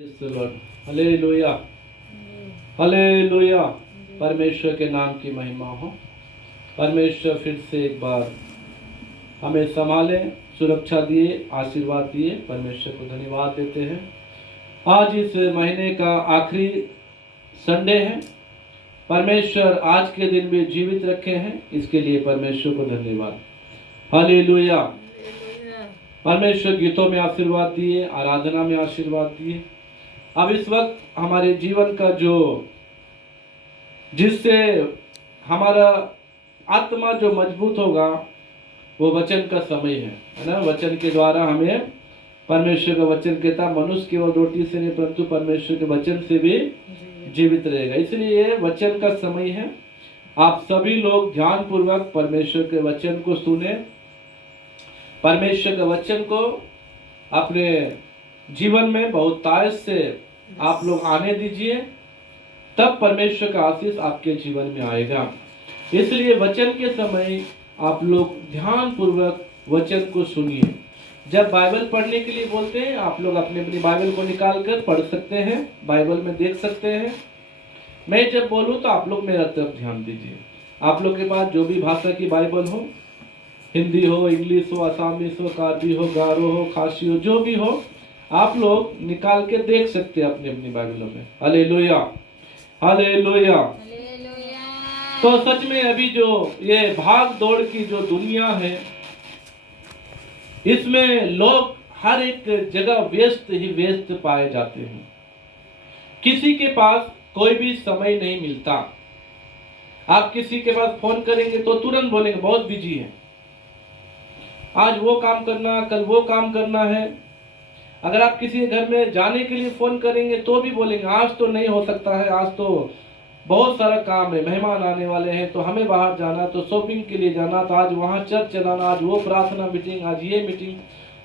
Hallelujah, hallelujah. परमेश्वर के नाम की महिमा हो। परमेश्वर फिर से एक बार हमें संभाले, सुरक्षा दिए, आशीर्वाद दिए। परमेश्वर को धन्यवाद देते हैं। आज इस महीने का आखिरी संडे है। परमेश्वर आज के दिन में जीवित रखे हैं, इसके लिए परमेश्वर को धन्यवाद। हालेलुया। परमेश्वर गीतों में आशीर्वाद दिए, आराधना में आशीर्वाद दिए। अब इस वक्त हमारे जीवन का जिससे हमारा आत्मा जो मजबूत होगा वो वचन का समय है ना। वचन के द्वारा हमें परमेश्वर का वचन कहता, मनुष्य केवल रोटी से नहीं परंतु परमेश्वर के वचन से भी जीवित रहेगा। इसलिए वचन का समय है। आप सभी लोग ध्यान पूर्वक परमेश्वर के वचन को सुने, परमेश्वर के वचन को अपने जीवन में बहुतायत से आप लोग आने दीजिए, तब परमेश्वर का आशीष आपके जीवन में आएगा। इसलिए वचन के समय आप लोग ध्यान पूर्वक वचन को सुनिए। जब बाइबल पढ़ने के लिए बोलते हैं, आप लोग अपनी अपनी बाइबल को निकाल कर पढ़ सकते हैं, बाइबल में देख सकते हैं। मैं जब बोलूँ तो आप लोग मेरा तरफ ध्यान दीजिए। आप लोग के पास जो भी भाषा की बाइबल हो, हिंदी हो, इंग्लिश हो, असामीस हो, कार्बी हो, गारो हो, खासी हो, जो भी हो, आप लोग निकाल के देख सकते हैं अपनी अपनी बाइबलों में। Hallelujah, hallelujah. तो सच में अभी जो ये भाग दौड़ की जो दुनिया है, इसमें लोग हर एक जगह व्यस्त ही व्यस्त पाए जाते हैं। किसी के पास कोई भी समय नहीं मिलता। आप किसी के पास फोन करेंगे तो तुरंत बोलेंगे बहुत बिजी है, आज वो काम करना, कल वो काम करना है। अगर आप किसी घर में जाने के लिए फोन करेंगे तो भी बोलेंगे आज तो नहीं हो सकता है, आज तो बहुत सारा काम है, मेहमान आने वाले हैं, तो हमें बाहर जाना, तो शॉपिंग के लिए जाना, तो आज वहाँ चर्च चलाना, आज वो प्रार्थना मीटिंग, आज ये मीटिंग।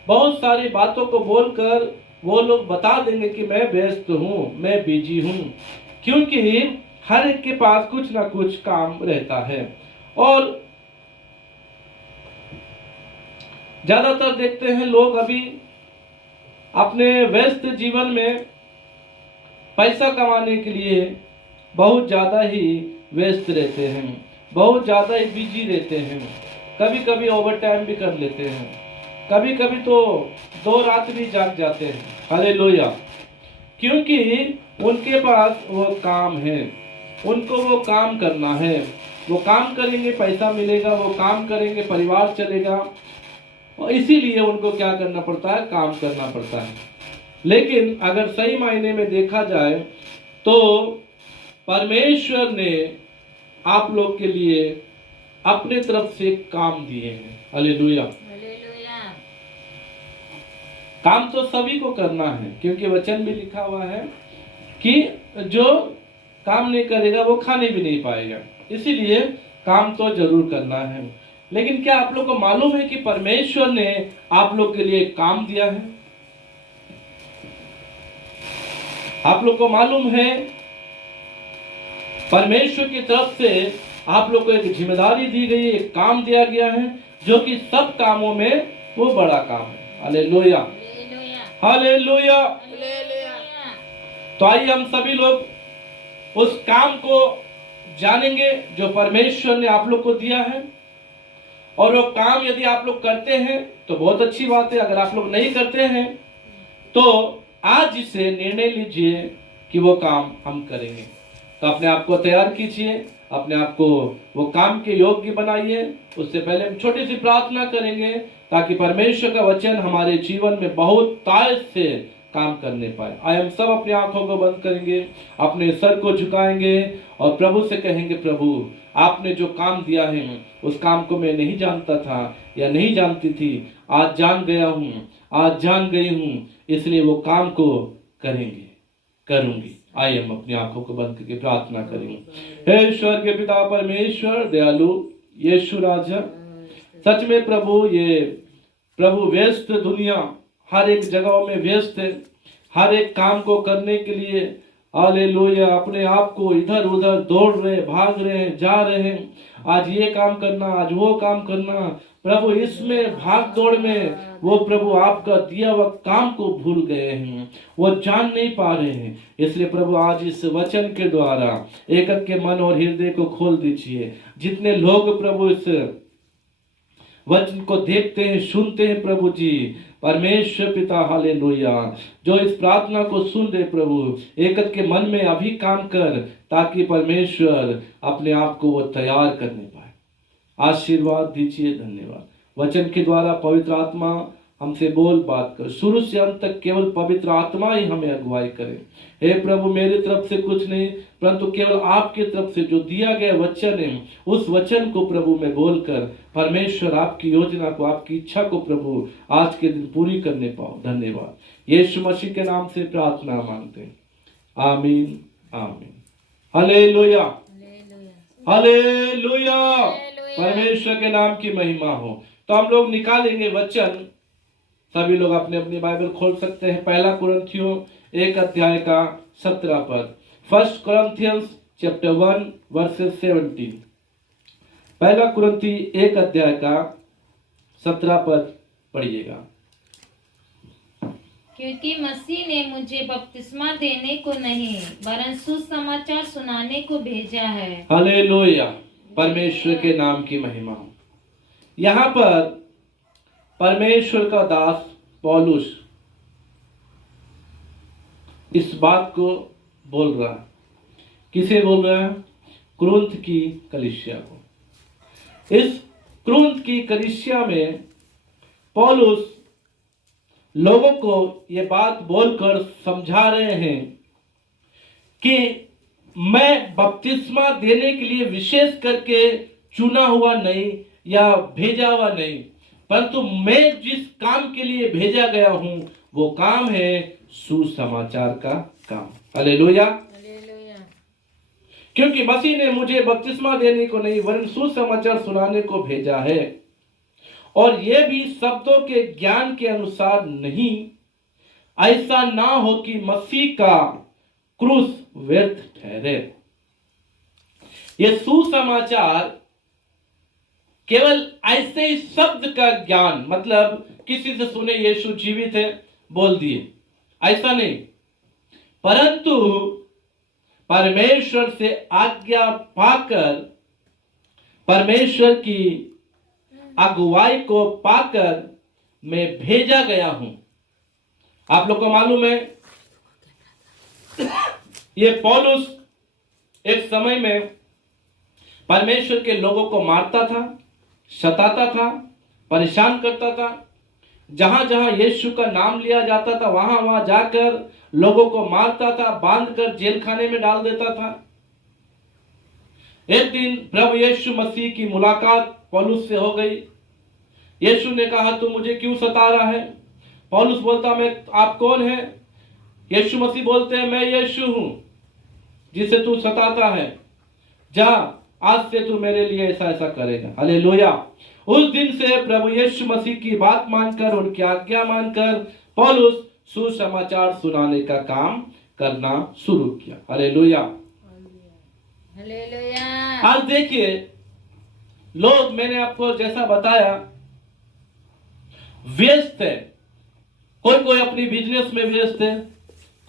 बहुत सारी बातों को बोलकर वो लोग बता देंगे कि मैं व्यस्त हूँ, मैं बिजी हूँ, क्योंकि हर एक के पास कुछ ना कुछ काम रहता है। और ज्यादातर देखते हैं लोग अभी अपने व्यस्त जीवन में पैसा कमाने के लिए बहुत ज़्यादा ही व्यस्त रहते हैं, बहुत ज़्यादा ही बिजी रहते हैं। कभी कभी ओवर टाइम भी कर लेते हैं, कभी कभी तो 2 रात भी जाग जाते हैं। हालेलुया। क्योंकि उनके पास वो काम है, उनको वो काम करना है। वो काम करेंगे पैसा मिलेगा, वो काम करेंगे परिवार चलेगा, और इसीलिए उनको क्या करना पड़ता है, काम करना पड़ता है। लेकिन अगर सही मायने में देखा जाए तो परमेश्वर ने आप लोग के लिए अपने तरफ से काम दिए हैं। हालेलुया। काम तो सभी को करना है, क्योंकि वचन भी लिखा हुआ है कि जो काम नहीं करेगा वो खाने भी नहीं पाएगा। इसीलिए काम तो जरूर करना है। लेकिन क्या आप लोग को मालूम है कि परमेश्वर ने आप लोग के लिए काम दिया है? आप लोग को मालूम है परमेश्वर की तरफ से आप लोग को एक जिम्मेदारी दी गई है, एक काम दिया गया है, जो कि सब कामों में वो बड़ा काम है। Hallelujah, hallelujah. तो आइए हम सभी लोग उस काम को जानेंगे जो परमेश्वर ने आप लोग को दिया है। और वो काम यदि आप लोग करते हैं तो बहुत अच्छी बात है, अगर आप लोग नहीं करते हैं तो आज से निर्णय लीजिए कि वो काम हम करेंगे। तो अपने आप को तैयार कीजिए, अपने आप को वो काम के योग्य बनाइए। उससे पहले हम छोटी सी प्रार्थना करेंगे ताकि परमेश्वर का वचन हमारे जीवन में बहुत ताकत से काम करने पाए। आइए हम सब अपनी आंखों को बंद करेंगे, अपने सर को झुकाएंगे और प्रभु से कहेंगे, प्रभु आपने जो काम दिया है उस काम को मैं नहीं जानता था या नहीं जानती थी, आज जान गया हूँ, आज जान गई हूँ, इसलिए वो काम को करूंगी। आइए हम अपनी आंखों को बंद करके प्रार्थना करेंगे। हे ईश्वर के पिता परमेश्वर, दयालु यीशु राजा, सच में प्रभु ये प्रभु व्यस्त दुनिया हर एक जगहों में व्यस्त है, हर एक काम को करने के लिए हालेलुया अपने आप को इधर उधर दौड़ रहे, भाग रहे हैं, जा रहे हैं। आज ये काम करना, आज वो काम करना, प्रभु इसमें भाग दौड़ में वो प्रभु आपका दिया हुआ काम को भूल गए हैं, वो जान नहीं पा रहे हैं। इसलिए प्रभु आज इस वचन के द्वारा एक एक के मन और हृदय को खोल दीजिए। जितने लोग प्रभु इस वचन को देखते हैं, सुनते हैं प्रभु जी, परमेश्वर पिता हालेलुया, जो इस प्रार्थना को सुन रहे प्रभु, एक एक के मन में अभी काम कर, ताकि परमेश्वर अपने आप को वो तैयार करने पाए। आशीर्वाद दीजिए, धन्यवाद। वचन के द्वारा पवित्र आत्मा हमसे बोल बात कर, शुरू से अंत तक केवल पवित्र आत्मा ही हमें अगुवाई करे। हे प्रभु, मेरी तरफ से कुछ नहीं, परंतु केवल आपकी तरफ से जो दिया गया वचन है, उस वचन को प्रभु में बोलकर परमेश्वर आपकी योजना को, आपकी इच्छा को प्रभु आज के दिन पूरी करने पाओ। धन्यवाद। यीशु मसीह के नाम से प्रार्थना मांगते हैं, आमीन आमीन। हालेलुया हालेलुया, परमेश्वर के नाम की महिमा हो। तो हम लोग निकालेंगे वचन, सभी लोग अपने अपनी बाइबल खोल सकते हैं। पहला कुरिन्थियों 1 अध्याय का 17 पद, 1 Corinthians chapter 1 verses 17। पहला कुरिन्थी 1 अध्याय का 17 पद पढ़िएगा। क्योंकि मसीह ने मुझे बपतिस्मा देने को नहीं, वरन सुसमाचार सुनाने को भेजा है। हालेलुया, परमेश्वर के नाम की महिमा हो। यहाँ पर परमेश्वर का दास पौलुस इस बात को बोल रहा है। किसे बोल रहा है? कुरिन्थ की कलीसिया को। इस कुरिन्थ की कलीसिया में पौलुस लोगों को ये बात बोलकर समझा रहे हैं कि मैं बपतिस्मा देने के लिए विशेष करके चुना हुआ नहीं या भेजा हुआ नहीं, परंतु मैं जिस काम के लिए भेजा गया हूं वो काम है सुसमाचार का काम। हालेलुया। क्योंकि मसीह ने मुझे बपतिस्मा देने को नहीं, वरन सुसमाचार सुनाने को भेजा है, और यह भी शब्दों के ज्ञान के अनुसार नहीं, ऐसा ना हो कि मसीह का क्रूस व्यर्थ ठहरे। यह सुसमाचार केवल ऐसे ही शब्द का ज्ञान, मतलब किसी से सुने यीशु जीवित है बोल दिए, ऐसा नहीं, परंतु परमेश्वर से आज्ञा पाकर, परमेश्वर की अगुवाई को पाकर मैं भेजा गया हूं। आप लोग को मालूम है, ये पौलुस एक समय में परमेश्वर के लोगों को मारता था, सताता था, परेशान करता था। जहां जहां यीशु का नाम लिया जाता था वहां वहां जाकर लोगों को मारता था, बांधकर जेल खाने में डाल देता था। एक दिन प्रभु यीशु मसीह की मुलाकात पौलुस से हो गई। यीशु ने कहा, तू मुझे क्यों सता रहा है? पौलुस बोलता, मैं, आप कौन है? यीशु मसीह बोलते हैं, मैं यीशु हूं जिसे तू सताता है, जा, आज से तू मेरे लिए ऐसा ऐसा करेगा। हालेलुया। उस दिन से प्रभु यीशु मसीह की बात मानकर, उनकी आज्ञा मानकर पौलुस सुसमाचार सुनाने का काम करना शुरू किया। Hallelujah hallelujah. आज देखिए, लोग, मैंने आपको जैसा बताया, व्यस्त है। कोई कोई अपनी बिजनेस में व्यस्त है,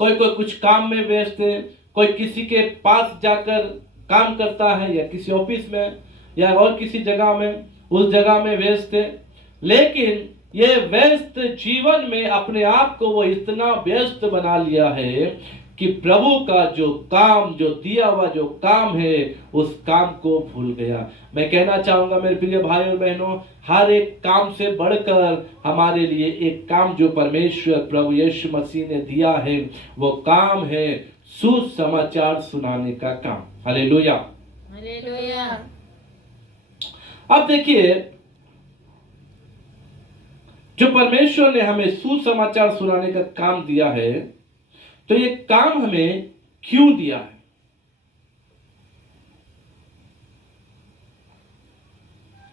कोई कोई कुछ काम में व्यस्त है, कोई किसी के पास जाकर काम करता है, या किसी ऑफिस में या और किसी जगह में, उस जगह में व्यस्त है। लेकिन ये व्यस्त जीवन में अपने आप को वो इतना व्यस्त बना लिया है कि प्रभु का जो काम, जो दिया हुआ जो काम है, उस काम को भूल गया। मैं कहना चाहूंगा मेरे प्रिय भाई और बहनों, हर एक काम से बढ़कर हमारे लिए एक काम जो परमेश्वर प्रभु यीशु मसीह ने दिया है, वो काम है सुसमाचार सुनाने का काम। Hallelujah hallelujah. अब देखिए, जो परमेश्वर ने हमें सुसमाचार सुनाने का काम दिया है, तो ये काम हमें क्यों दिया है?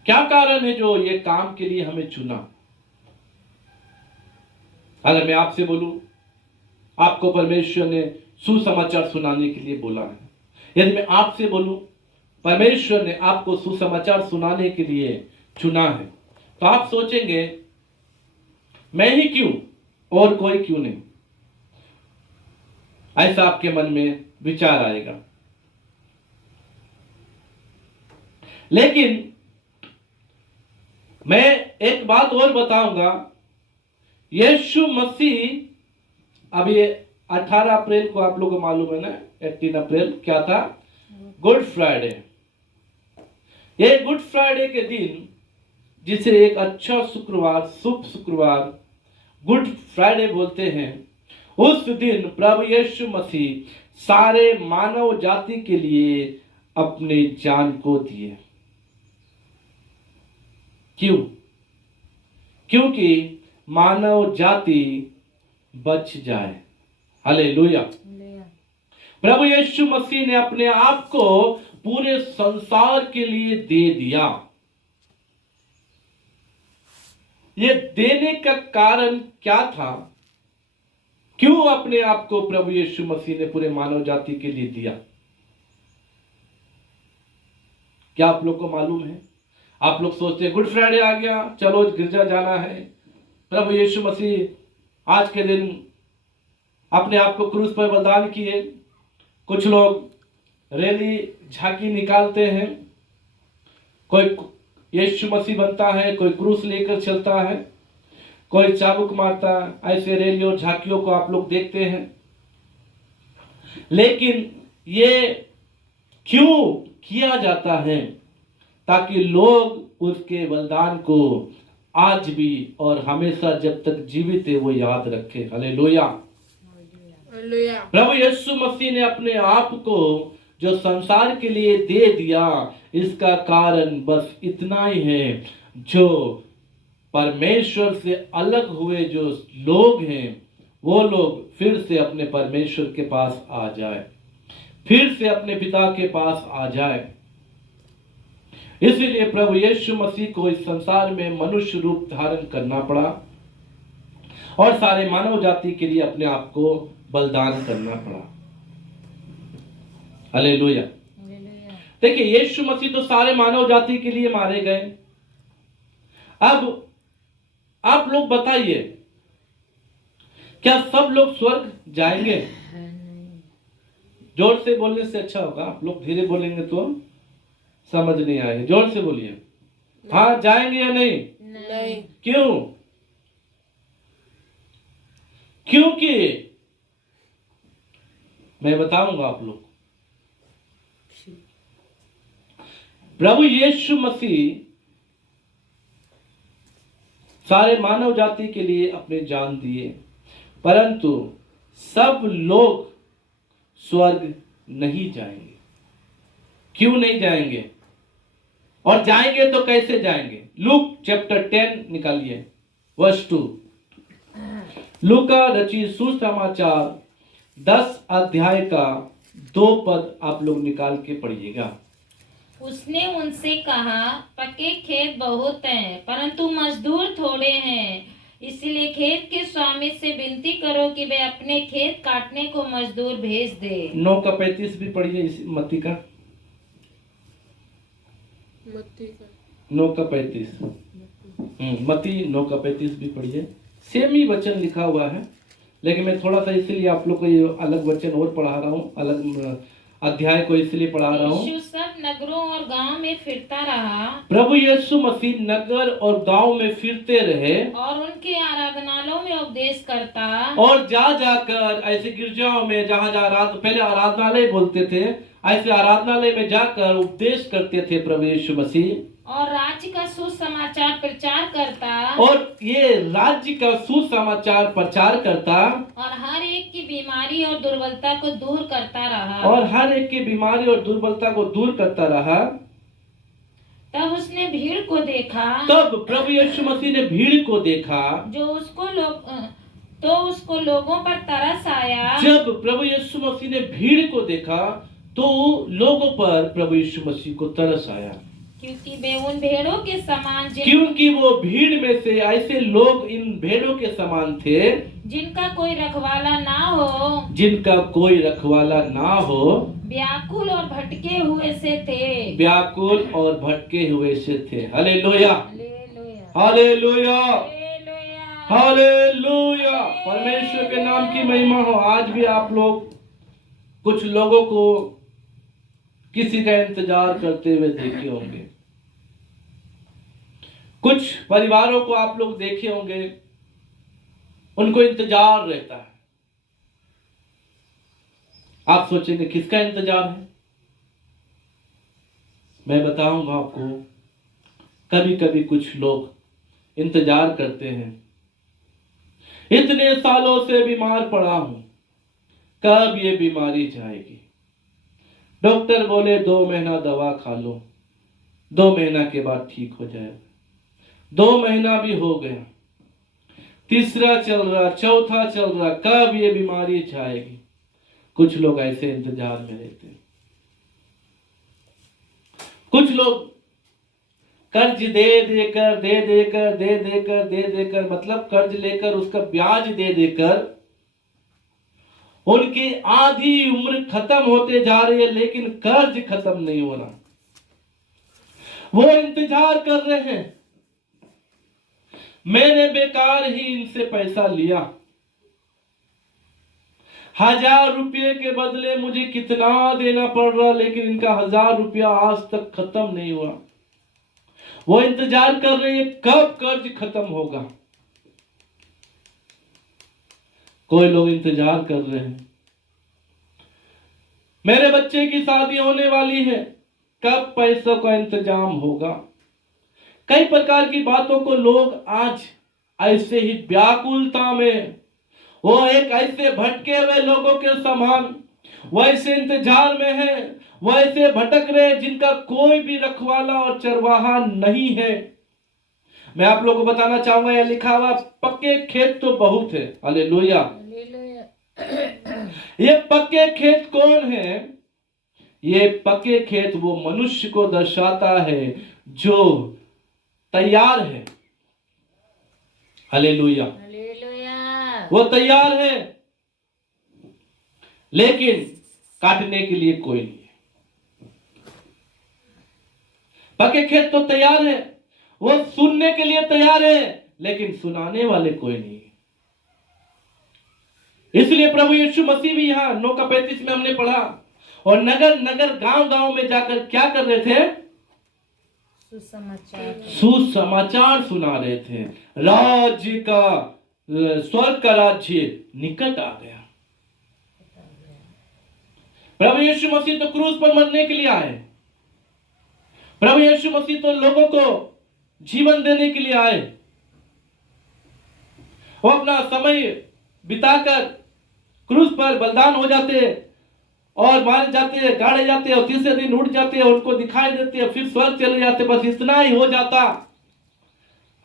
क्या कारण है जो ये काम के लिए हमें चुना? अगर मैं आपसे बोलूं, आपको परमेश्वर ने सुसमाचार सुनाने के लिए बोला है। यदि मैं आपसे बोलूं, परमेश्वर ने आपको सुसमाचार सुनाने के लिए चुना है, तो आप सोचेंगे मैं ही क्यों और कोई क्यों नहीं, ऐसा आपके मन में विचार आएगा। लेकिन मैं एक बात और बताऊंगा, यीशु मसीह, अब ये 18 अप्रैल को आप लोगों को मालूम है ना, 18 अप्रैल क्या था? Good Friday. ये गुड फ्राइडे के दिन, जिसे एक अच्छा शुक्रवार, शुभ शुक्रवार, गुड फ्राइडे बोलते हैं, उस दिन प्रभु यीशु मसीह सारे मानव जाति के लिए अपनी जान को दिए। क्यों? क्योंकि मानव जाति बच जाए। हालेलुया। प्रभु यीशु मसीह ने अपने आप को पूरे संसार के लिए दे दिया। ये देने का कारण क्या था? क्यों अपने आप को प्रभु यीशु मसीह ने पूरे मानव जाति के लिए दिया? क्या आप लोग को मालूम है? आप लोग सोचते हैं गुड फ्राइडे आ गया, चलो गिरजा जाना है। प्रभु यीशु मसीह आज के दिन अपने आप को क्रूस पर बलिदान किए। कुछ लोग रैली झांकी निकालते हैं, कोई यीशु मसीह बनता है, कोई क्रूस लेकर चलता है, कोई चाबुक मारता है। ऐसे रैलियों झांकियों को आप लोग देखते हैं। लेकिन ये क्यों किया जाता है? ताकि लोग उसके बलिदान को आज भी और हमेशा जब तक जीवित है वो याद रखें। हालेलुया। प्रभु यीशु मसीह ने अपने आप को जो संसार के लिए दे दिया, इसका कारण बस इतना ही है, जो परमेश्वर से अलग हुए जो लोग हैं, वो लोग फिर से अपने परमेश्वर के पास आ जाए, फिर से अपने पिता के पास आ जाए। इसीलिए प्रभु यीशु मसीह को इस संसार में मनुष्य रूप धारण करना पड़ा और सारे मानव जाति के लिए अपने आप को बलिदान करना पड़ा। हालेलुया। देखिए, यीशु मसीह तो सारे मानव जाति के लिए मारे गए। अब आप लोग बताइए, क्या सब लोग स्वर्ग जाएंगे? जोर से बोलने से अच्छा होगा। आप लोग धीरे बोलेंगे तो समझ नहीं आएगी। जोर से बोलिए। हाँ, जाएंगे या नहीं? नहीं। क्यों? क्योंकि मैं बताऊंगा आप लोग। प्रभु यीशु मसीह सारे मानव जाति के लिए अपने जान दिए, परंतु सब लोग स्वर्ग नहीं जाएंगे। क्यों नहीं जाएंगे? और जाएंगे तो कैसे जाएंगे? लूक चैप्टर 10 निकालिए, वर्स 2। लूका रचित सुसमाचार 10 अध्याय का 2 पद आप लोग निकाल के पढ़िएगा। उसने उनसे कहा, पके खेत बहुत हैं, परंतु मजदूर थोड़े हैं। इसलिए खेत के स्वामी से विनती करो कि वे अपने खेत काटने को मजदूर भेज दे। 9 का 35 भी पढ़िए, मत्ती का 9 का 35। मत्ती 9 का 35 भी पढ़िए। सेम ही वचन लिखा हुआ है, लेकिन मैं थोड़ा सा इसलिए आप लोग को ये अलग वचन और पढ़ा रहा हूँ, अलग अध्याय को इसलिए पढ़ा रहा हूँ। यीशु सब नगरों और गांव में फिरता रहा। प्रभु यीशु मसीह नगर और गांव में फिरते रहे और उनके आराधनालयों में उपदेश करता। और जा जाकर ऐसे गिरजाओं में, जहाँ पहले आराधनालय बोलते थे, ऐसे आराधनालय में जाकर उपदेश करते थे प्रभु यीशु मसीह। और राज्य का सुसमाचार प्रचार करता। और ये राज्य का सुसमाचार प्रचार करता। और हर एक की बीमारी और दुर्बलता को दूर करता रहा। और हर एक की बीमारी और दुर्बलता को दूर करता रहा। तब उसने भीड़ को देखा। तब प्रभु यीशु मसीह ने भीड़ को देखा, जो उसको लोगों पर तरस आया। जब प्रभु यीशु मसीह ने भीड़ को देखा तो लोगों पर प्रभु यीशु मसीह को तरस आया, क्योंकि वे उन भेड़ों के समान क्योंकि वो भीड़ में से ऐसे लोग इन भेड़ों के समान थे जिनका कोई रखवाला ना हो, जिनका कोई रखवाला ना हो, व्याकुल और भटके हुए से थे। व्याकुल और भटके हुए से थे। Hallelujah, hallelujah, hallelujah. Hallelujah. Hallelujah, परमेश्वर के नाम की महिमा हो। आज भी आप लोग कुछ लोगों को किसी का इंतजार करते हुए देखे होंगे, कुछ परिवारों को आप लोग देखे होंगे, उनको इंतजार रहता है। आप सोचेंगे किसका इंतजार है? मैं बताऊंगा आपको। कभी कभी कुछ लोग इंतजार करते हैं, इतने सालों से बीमार पड़ा हूं, कब ये बीमारी जाएगी। डॉक्टर बोले 2 महीना दवा खा लो, 2 महीना के बाद ठीक हो जाएगा। 2 महीना भी हो गया, तीसरा चल रहा, चौथा चल रहा, कब ये बीमारी जाएगी। कुछ लोग ऐसे इंतजार में रहते हैं। कुछ लोग कर्ज दे देकर मतलब कर्ज लेकर उसका ब्याज दे देकर उनकी आधी उम्र खत्म होते जा रही है, लेकिन कर्ज खत्म नहीं हो रहा। वो इंतजार कर रहे हैं, मैंने बेकार ही इनसे पैसा लिया, 1000 रुपये के बदले मुझे कितना देना पड़ रहा, लेकिन इनका 1000 रुपया आज तक खत्म नहीं हुआ। वो इंतजार कर रहे हैं कब कर्ज खत्म होगा। कोई लोग इंतजार कर रहे हैं, मेरे बच्चे की शादी होने वाली है, कब पैसों का इंतजाम होगा। कई प्रकार की बातों को लोग आज ऐसे ही व्याकुलता में, वो एक ऐसे भटके हुए लोगों के समान वैसे इंतजार में है, वैसे भटक रहे जिनका कोई भी रखवाला और चरवाहा नहीं है। मैं आप लोगों को बताना चाहूंगा, यह लिखा हुआ पक्के खेत तो बहुत है। हालेलुया। ये पक्के खेत कौन है? ये पक्के खेत वो मनुष्य को दर्शाता है जो तैयार है। हालेलुया। वो तैयार है, लेकिन काटने के लिए कोई नहीं है। पक्के खेत तो तैयार है, वो सुनने के लिए तैयार है, लेकिन सुनाने वाले कोई नहीं है। इसलिए प्रभु यीशु मसीह भी यहां 9:35 में हमने पढ़ा, और नगर नगर गांव गांव में जाकर क्या कर रहे थे? सुसमाचार सुना रहे थे। राज्य का, स्वर्ग का राज्य निकट आ गया। प्रभु यीशु मसीह तो क्रूस पर मरने के लिए आए। प्रभु यीशु मसीह तो लोगों को जीवन देने के लिए आए। वो अपना समय बिताकर क्रूस पर बलिदान हो जाते और मारे जाते, गाड़े जाते, और तीसरे दिन उठ जाते, उनको दिखाई देते, फिर स्वर्ग चले जाते, बस इतना ही हो जाता।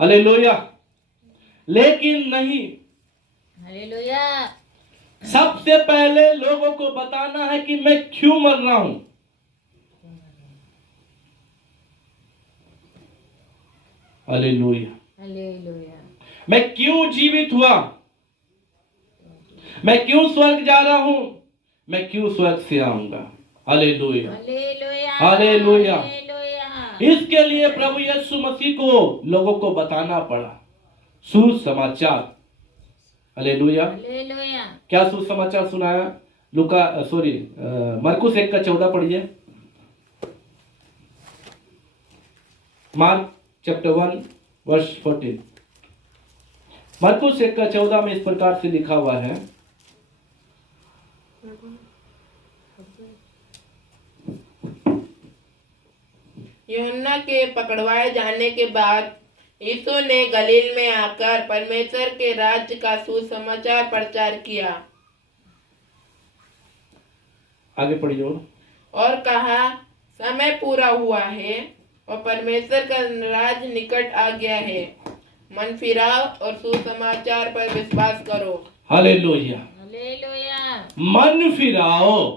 हालेलुया। लेकिन नहीं, हालेलुया। सबसे पहले लोगों को बताना है कि मैं क्यों मर रहा हूं। हालेलुया। हालेलुया। मैं क्यों जीवित हुआ, मैं क्यों स्वर्ग जा रहा हूं, मैं क्यों स्वर्ग से आऊंगा। हालेलुया। हालेलुया। हालेलुया। हालेलुया। इसके लिए प्रभु यीशु मसीह को लोगों को बताना पड़ा सुसमाचार। हालेलुया। हालेलुया। क्या सुसमाचार सुनाया? मरकुस 1:14 पढ़िए। Mark chapter 1 verse 14। मरकुस 1:14 में इस प्रकार से लिखा हुआ है, यूहन्ना के पकड़वाए जाने के बाद यीशु ने गलील में आकर परमेश्वर के राज्य का सुसमाचार प्रचार किया। आगे पढ़िए। और कहा, समय पूरा हुआ है और परमेश्वर का राज्य निकट आ गया है। मन फिराओ और सुसमाचार पर विश्वास करो। हालेलुया। हालेलुया। मन फिराओ।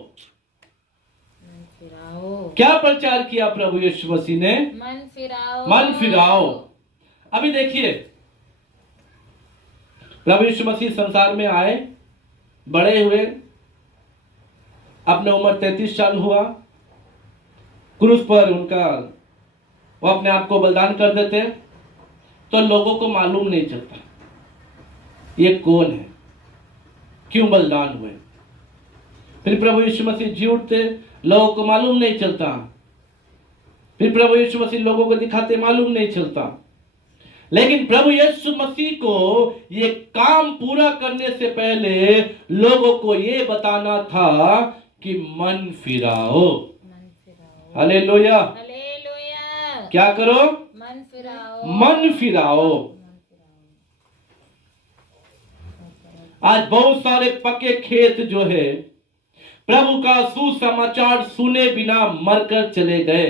फिराओ। क्या प्रचार किया प्रभु यीशु मसीह ने? मन फिराओ। मन फिराओ। अभी देखिए, प्रभु यीशु मसीह संसार में आए, बड़े हुए, अपने उम्र 33 साल हुआ। क्रूस पर उनका, वो अपने आप को बलिदान कर देते, तो लोगों को मालूम नहीं चलता। ये कौन है, क्यों बलिदान हुए। फिर प्रभु यीशु मसीह जी उठते, लोगों को मालूम नहीं चलता। फिर प्रभु यीशु मसीह लोगों को दिखाते, मालूम नहीं चलता। लेकिन प्रभु यीशु मसीह को ये काम पूरा करने से पहले लोगों को ये बताना था कि मन फिराओ। हालेलुया। हालेलुया। क्या करो? मन फिराओ। मन फिराओ। आज बहुत सारे पके खेत जो है प्रभु का सुसमाचार सुने बिना मरकर चले गए।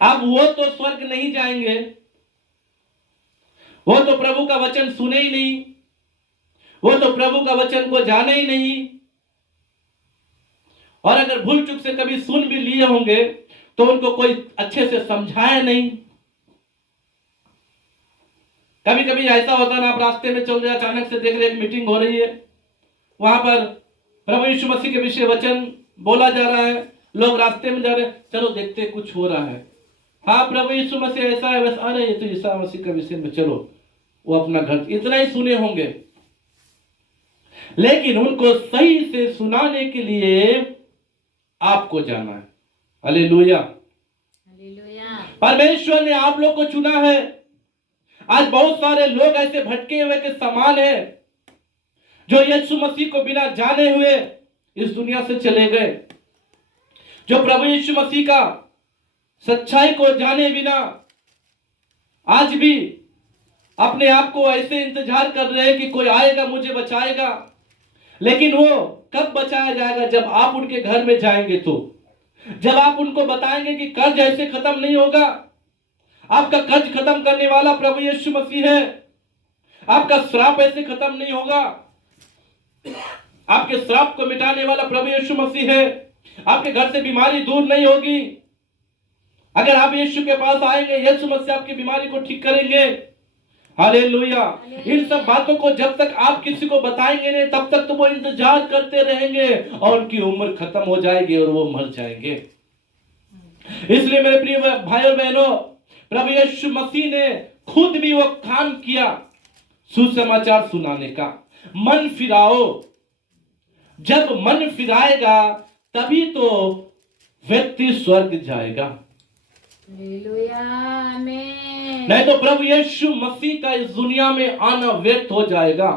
अब वो तो स्वर्ग नहीं जाएंगे, वो तो प्रभु का वचन सुने ही नहीं, वो तो प्रभु का वचन को जाने ही नहीं। और अगर भूल चूक से कभी सुन भी लिए होंगे तो उनको कोई अच्छे से समझाया नहीं। कभी कभी ऐसा होता है ना, आप रास्ते में चल रहे, अचानक से देख रहे एक मीटिंग हो रही है, वहां पर प्रभु यीशु मसीह के विषय वचन बोला जा रहा है, लोग रास्ते में जा रहे हैं, चलो देखते कुछ हो रहा है। हाँ, प्रभु यीशु मसीह ऐसा है वैसा, अरे ये तो ईसा मसीह का विषय में, चलो वो अपना घर, इतना ही सुने होंगे। लेकिन उनको सही से सुनाने के लिए आपको जाना है। हालेलुया। हालेलुया। परमेश्वर ने आप लोग को चुना है। आज बहुत सारे लोग ऐसे भटके हुए के समान है जो यीशु मसीह को बिना जाने हुए इस दुनिया से चले गए, जो प्रभु यीशु मसीह का सच्चाई को जाने बिना आज भी अपने आप को ऐसे इंतजार कर रहे हैं कि कोई आएगा मुझे बचाएगा। लेकिन वो कब बचाया जाएगा? जब आप उनके घर में जाएंगे, तो जब आप उनको बताएंगे कि कर्ज ऐसे खत्म नहीं होगा। आपका कर्ज खत्म करने वाला प्रभु यीशु मसीह है। आपका श्राप ऐसे खत्म नहीं होगा। आपके श्राप को मिटाने वाला प्रभु यीशु मसीह है। आपके घर से बीमारी दूर नहीं होगी। अगर आप यीशु के पास आएंगे, यीशु मसीह आपकी बीमारी को ठीक करेंगे। हालेलुया। इन सब बातों को जब तक आप किसी को बताएंगे नहीं, तब तक तो वो इंतजार करते रहेंगे और उनकी उम्र खत्म हो जाएगी और वो मर जाएंगे। इसलिए मेरे प्रिय भाई और बहनों, प्रभु यीशु मसीह ने खुद भी वो काम किया, सुसमाचार सुनाने का। मन फिराओ। जब मन फिराएगा तभी तो व्यक्ति स्वर्ग जाएगा। हालेलुया। आमीन। नहीं तो प्रभु यीशु मसीह का इस दुनिया में आना व्यर्थ हो जाएगा।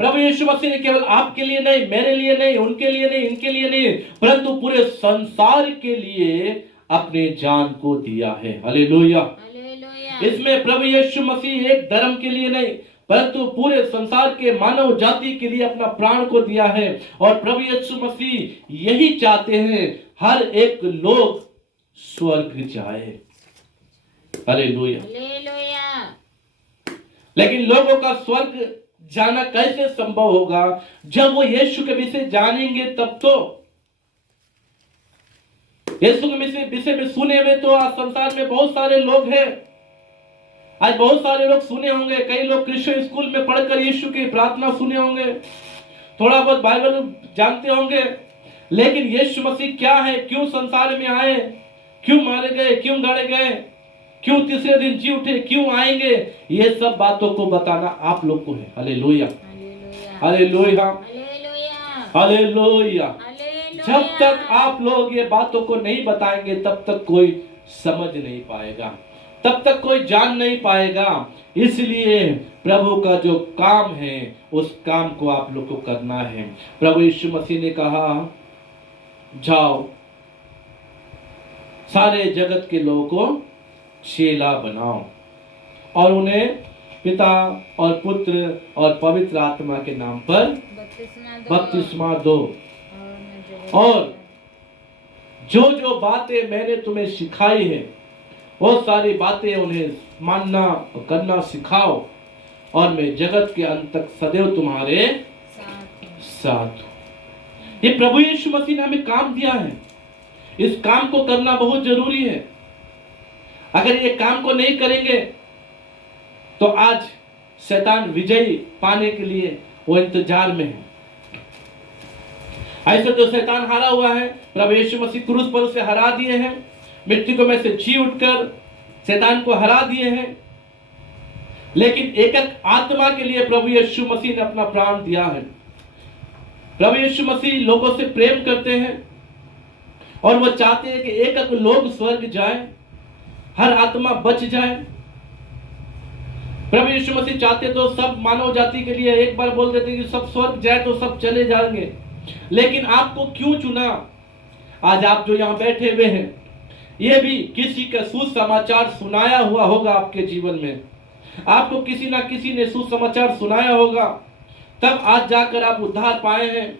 प्रभु यीशु मसीह ने केवल आपके लिए नहीं, मेरे लिए नहीं, उनके लिए नहीं, इनके लिए नहीं, परंतु पूरे संसार के लिए अपने जान को दिया है। हालेलुया। हालेलुया। इसमें प्रभु यीशु मसीह एक धर्म के लिए नहीं, परंतु पूरे संसार के मानव जाति के लिए अपना प्राण को दिया है। और प्रभु यीशु मसीह यही चाहते हैं, हर एक लोग स्वर्ग जाए। हालेलुया। हालेलुया। लेकिन लोगों का स्वर्ग जाना कैसे संभव होगा? जब वो यीशु के विषय जानेंगे तब तो। यीशु के विषय में सुने हुए तो आज संसार में बहुत सारे लोग हैं। आज बहुत सारे लोग सुने होंगे, कई लोग क्रिश्चियन स्कूल में पढ़कर यीशु की प्रार्थना सुने होंगे, थोड़ा बहुत बाइबल जानते होंगे। लेकिन यीशु मसीह क्या है, क्यों संसार में आए, क्यों मारे गए, क्यों गाड़े गए, क्यों तीसरे दिन जी उठे, क्यों आएंगे, ये सब बातों को बताना आप लोग को है। हालेलुया। हालेलुया। हालेलुया। जब तक आप लोग ये बातों को नहीं बताएंगे तब तक कोई समझ नहीं पाएगा, तब तक कोई जान नहीं पाएगा। इसलिए प्रभु का जो काम है उस काम को आप लोग को करना है। प्रभु यीशु मसीह ने कहा, जाओ सारे जगत के लोगों को चेला बनाओ और उन्हें पिता और पुत्र और पवित्र आत्मा के नाम पर बपतिस्मा दो, और जो जो बातें मैंने तुम्हें सिखाई है वो सारी बातें उन्हें मानना और करना सिखाओ, और मैं जगत के अंत तक सदैव तुम्हारे साथ हूं। ये प्रभु यीशु मसीह ने हमें काम दिया है। इस काम को करना बहुत जरूरी है। अगर ये काम को नहीं करेंगे तो आज शैतान विजयी पाने के लिए वो इंतजार में है। ऐसे तो शैतान हारा हुआ है, प्रभु यीशु मसीह क्रूस पर उसे हरा दिए हैं, मृत्यु को में से जी उठकर शैतान को हरा दिए हैं। लेकिन एक एक आत्मा के लिए प्रभु यीशु मसीह ने अपना प्राण दिया है। प्रभु यीशु मसीह लोगों से प्रेम करते हैं और वो चाहते हैं कि एक एक लोग स्वर्ग जाए, हर आत्मा बच जाए। प्रभु यीशु मसीह चाहते तो सब मानव जाति के लिए एक बार बोल देते कि सब स्वर्ग जाए तो सब चले जाएंगे, लेकिन आपको क्यों चुना? आज आप जो यहाँ बैठे हुए हैं, ये भी किसी का सुसमाचार सुनाया हुआ होगा आपके जीवन में। आपको किसी ना किसी ने सुसमाचार सुनाया होगा, तब आज जाकर आप उद्धार पाए हैं।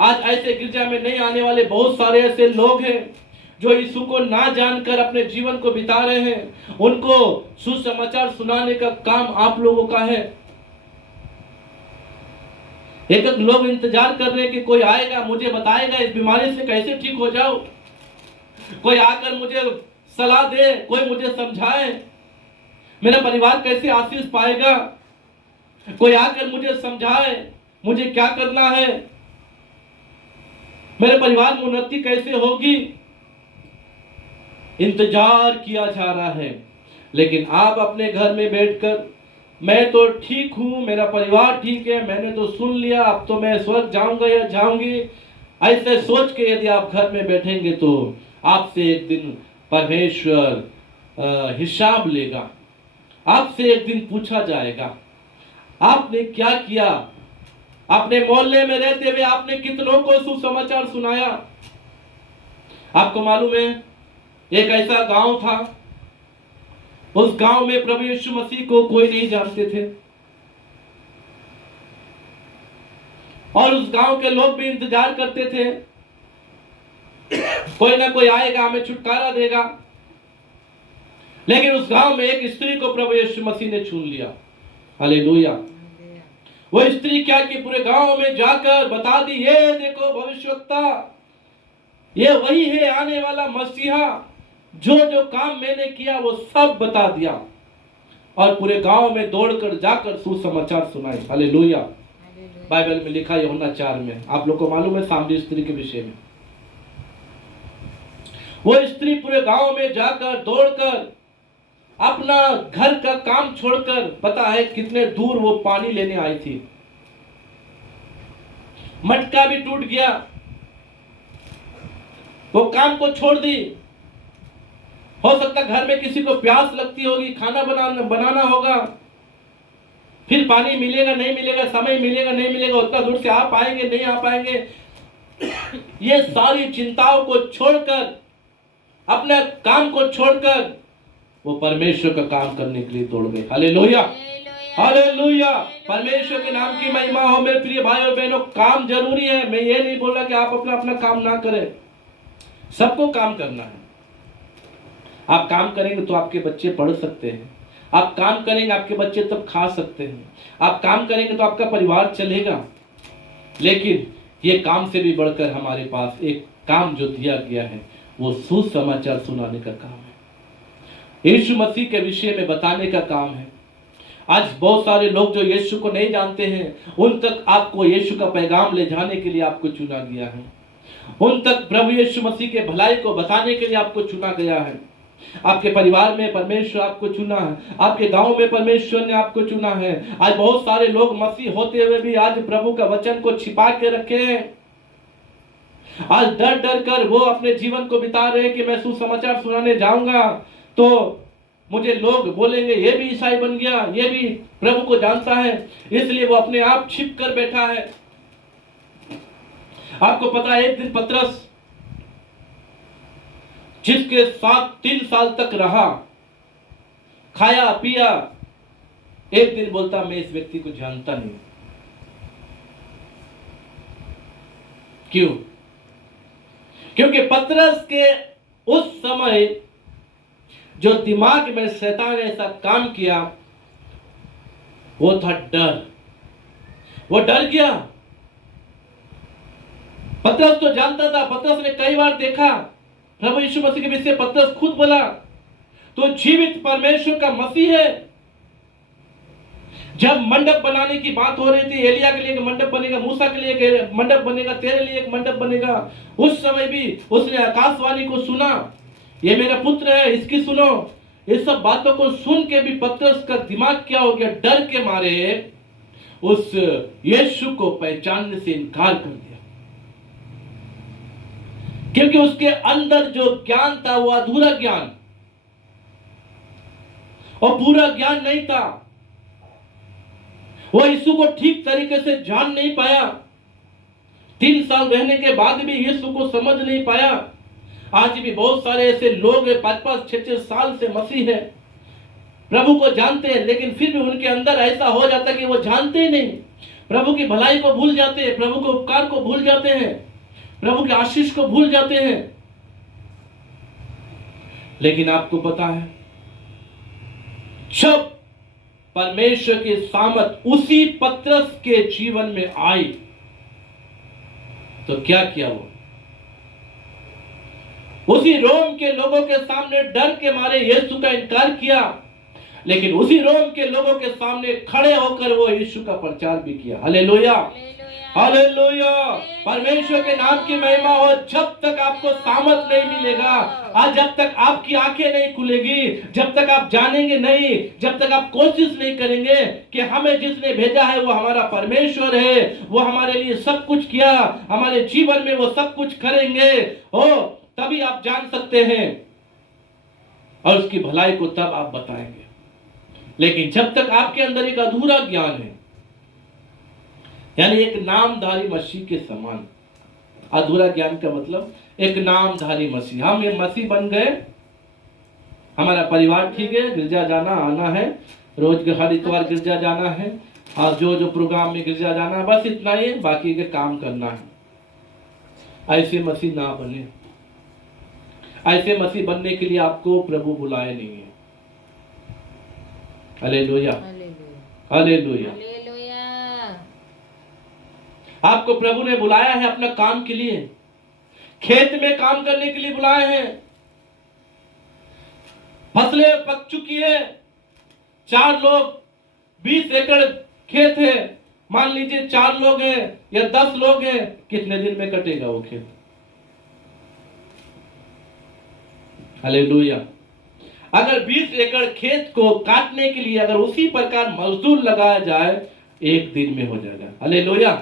आज ऐसे गिरजा में नहीं आने वाले बहुत सारे ऐसे लोग हैं जो यीशु को ना जानकर अपने जीवन को बिता रहे हैं। उनको सुसमाचार सुनाने का काम आप लोगों का है। एक एक लोग इंतजार कर रहे हैं कि कोई आएगा, मुझे बताएगा इस बीमारी से कैसे ठीक हो जाओ, कोई आकर मुझे सलाह दे, कोई मुझे समझाए मेरा परिवार कैसे आशीष पाएगा, कोई आकर मुझे समझाए मुझे क्या करना है, मेरे परिवार में उन्नति कैसे होगी। इंतजार किया जा रहा है। लेकिन आप अपने घर में बैठकर मैं तो ठीक हूं, मेरा परिवार ठीक है, मैंने तो सुन लिया, अब तो मैं स्वर्ग जाऊंगा या जाऊंगी, ऐसे सोच के यदि आप घर में बैठेंगे तो आपसे एक दिन परमेश्वर हिसाब लेगा। आपसे एक दिन पूछा जाएगा आपने क्या किया। अपने मोहल्ले में रहते हुए आपने कितनों को सुसमाचार सुनाया। आपको मालूम है एक ऐसा गांव था, उस गांव में प्रभु यीशु मसीह को कोई नहीं जानते थे और उस गांव के लोग भी इंतजार करते थे कोई ना कोई आएगा हमें छुटकारा देगा। लेकिन उस गांव में एक स्त्री को प्रभु यीशु मसीह ने चुन लिया। हालेलुया। वो स्त्री क्या की पूरे गांव में जाकर बता दी, ये देखो भविष्यवक्ता, ये वही है आने वाला मसीहा, जो जो काम मैंने किया वो सब बता दिया और पूरे गांव में दौड़कर जाकर सुसमाचार सुनाए। हालेलुया। बाइबल में लिखा है यूहन्ना 4 में, आप लोग को मालूम है सामरी स्त्री के विषय में। वो स्त्री पूरे गांव में जाकर दौड़कर अपना घर का काम छोड़कर, पता है कितने दूर वो पानी लेने आई थी, मटका भी टूट गया, वो काम को छोड़ दी। हो सकता घर में किसी को प्यास लगती होगी, खाना बनाना होगा, फिर पानी मिलेगा नहीं मिलेगा, समय मिलेगा नहीं मिलेगा, उतना दूर से आ पाएंगे नहीं आ पाएंगे, ये सारी चिंताओं को छोड़कर, अपने काम को छोड़कर वो परमेश्वर का काम करने के लिए दौड़ गए। Hallelujah, hallelujah. परमेश्वर के नाम की महिमा हो। मेरे प्रिय भाई और बहनों, काम जरूरी है। मैं ये नहीं बोल रहा कि आप अपना अपना काम ना करें, सबको काम करना है। आप काम करेंगे तो आपके बच्चे पढ़ सकते हैं, आप काम करेंगे आपके बच्चे तब खा सकते हैं, आप काम करेंगे तो आपका परिवार चलेगा। लेकिन ये काम से भी बढ़कर हमारे पास एक काम जो दिया गया है वो सुसमाचार सुनाने का काम है, यीशु मसीह के विषय में बताने का काम है। आज बहुत सारे लोग जो यीशु को नहीं जानते हैं, उन तक आपको यीशु का पैगाम ले जाने के लिए आपको चुना गया है। उन तक प्रभु यीशु मसीह के भलाई को बताने के लिए आपको चुना गया है। आपके परिवार में परमेश्वर आपको चुना है, आपके गांव में परमेश्वर ने आपको चुना है। आज बहुत सारे लोग मसीह होते हुए भी आज प्रभु का वचन को छिपा के रखे हैं। आज डर डर कर वो अपने जीवन को बिता रहे हैं कि मैं सुसमाचार सुनाने जाऊंगा तो मुझे लोग बोलेंगे ये भी ईसाई बन गया, ये भी प्रभु को जानता है, इसलिए वो अपने आप छिप कर बैठा है। आपको पता है एक दिन पतरस जिसके साथ 3 साल तक रहा, खाया पिया, एक दिन बोलता मैं इस व्यक्ति को जानता नहीं। क्यों? क्योंकि पतरस के उस समय जो दिमाग में शैतान ने ऐसा काम किया वो था डर। वो डर गया। पतरस तो जानता था, पतरस ने कई बार देखा प्रभु यीशु मसीह के विषय। पतरस खुद बोला तो जीवित परमेश्वर का मसीह है। जब मंडप बनाने की बात हो रही थी, एलिया के लिए एक मंडप बनेगा, मूसा के लिए एक मंडप बनेगा, तेरे लिए एक मंडप बनेगा, उस समय भी उसने आकाशवाणी को सुना, ये मेरा पुत्र है इसकी सुनो। ये सब बातों को सुन के भी पतरस का दिमाग क्या हो गया, डर के मारे उस यीशु को पहचानने से इनकार कर दिया, क्योंकि उसके अंदर जो ज्ञान था वो अधूरा ज्ञान और पूरा ज्ञान नहीं था। वो यीशु को ठीक तरीके से जान नहीं पाया, 3 साल रहने के बाद भी यीशु को समझ नहीं पाया। आज भी बहुत सारे ऐसे लोग हैं 5-5, 6-6 साल से मसीह है, प्रभु को जानते हैं, लेकिन फिर भी उनके अंदर ऐसा हो जाता है कि वो जानते ही नहीं, प्रभु की भलाई को भूल जाते हैं, प्रभु के उपकार को भूल जाते हैं, प्रभु की आशीष को भूल जाते हैं। लेकिन आपको पता है, जब परमेश्वर की सामर्थ उसी पतरस के जीवन में आई तो क्या किया, वो उसी रोम के लोगों के सामने डर के मारे यीशु का इनकार किया, लेकिन उसी रोम के लोगों के सामने खड़े होकर वो यीशु का प्रचार भी किया। हालेलुया, हालेलुया, परमेश्वर के नाम की महिमा हो। जब तक आपको सामर्थ नहीं मिलेगा, आज जब तक आपकी आंखें नहीं खुलेगी, जब तक आप जानेंगे नहीं, जब तक आप कोशिश नहीं करेंगे कि हमें जिसने भेजा है वो हमारा परमेश्वर है, वो हमारे लिए सब कुछ किया, हमारे जीवन में वो सब कुछ करेंगे, हो तभी आप जान सकते हैं और उसकी भलाई को तब आप बताएंगे। लेकिन जब तक आपके अंदर एक अधूरा ज्ञान है, यानी एक नामधारी मसीह के समान, अधूरा ज्ञान का मतलब एक नामधारी मसीह, हम ये मसीह बन गए, हमारा परिवार ठीक है, गिरजा जाना आना है, रोज के हर इतवार गिरजा जाना है, और जो प्रोग्राम में गिरजा जाना है, बस इतना ही, बाकी के काम करना है। ऐसे मसीह ना बने। ऐसे मसीह बनने के लिए आपको प्रभु बुलाए नहीं है। Hallelujah, hallelujah. आपको प्रभु ने बुलाया है अपना काम के लिए, खेत में काम करने के लिए बुलाए हैं। फसलें पक चुकी है, 4 लोग 20 एकड़ खेत है, मान लीजिए 4 लोग हैं या 10 लोग हैं, कितने दिन में कटेगा वो खेत? हालेलुया। अगर 20 एकड़ खेत को काटने के लिए अगर उसी प्रकार मजदूर लगाया जाए, 1 दिन में हो जाएगा। हालेलुया।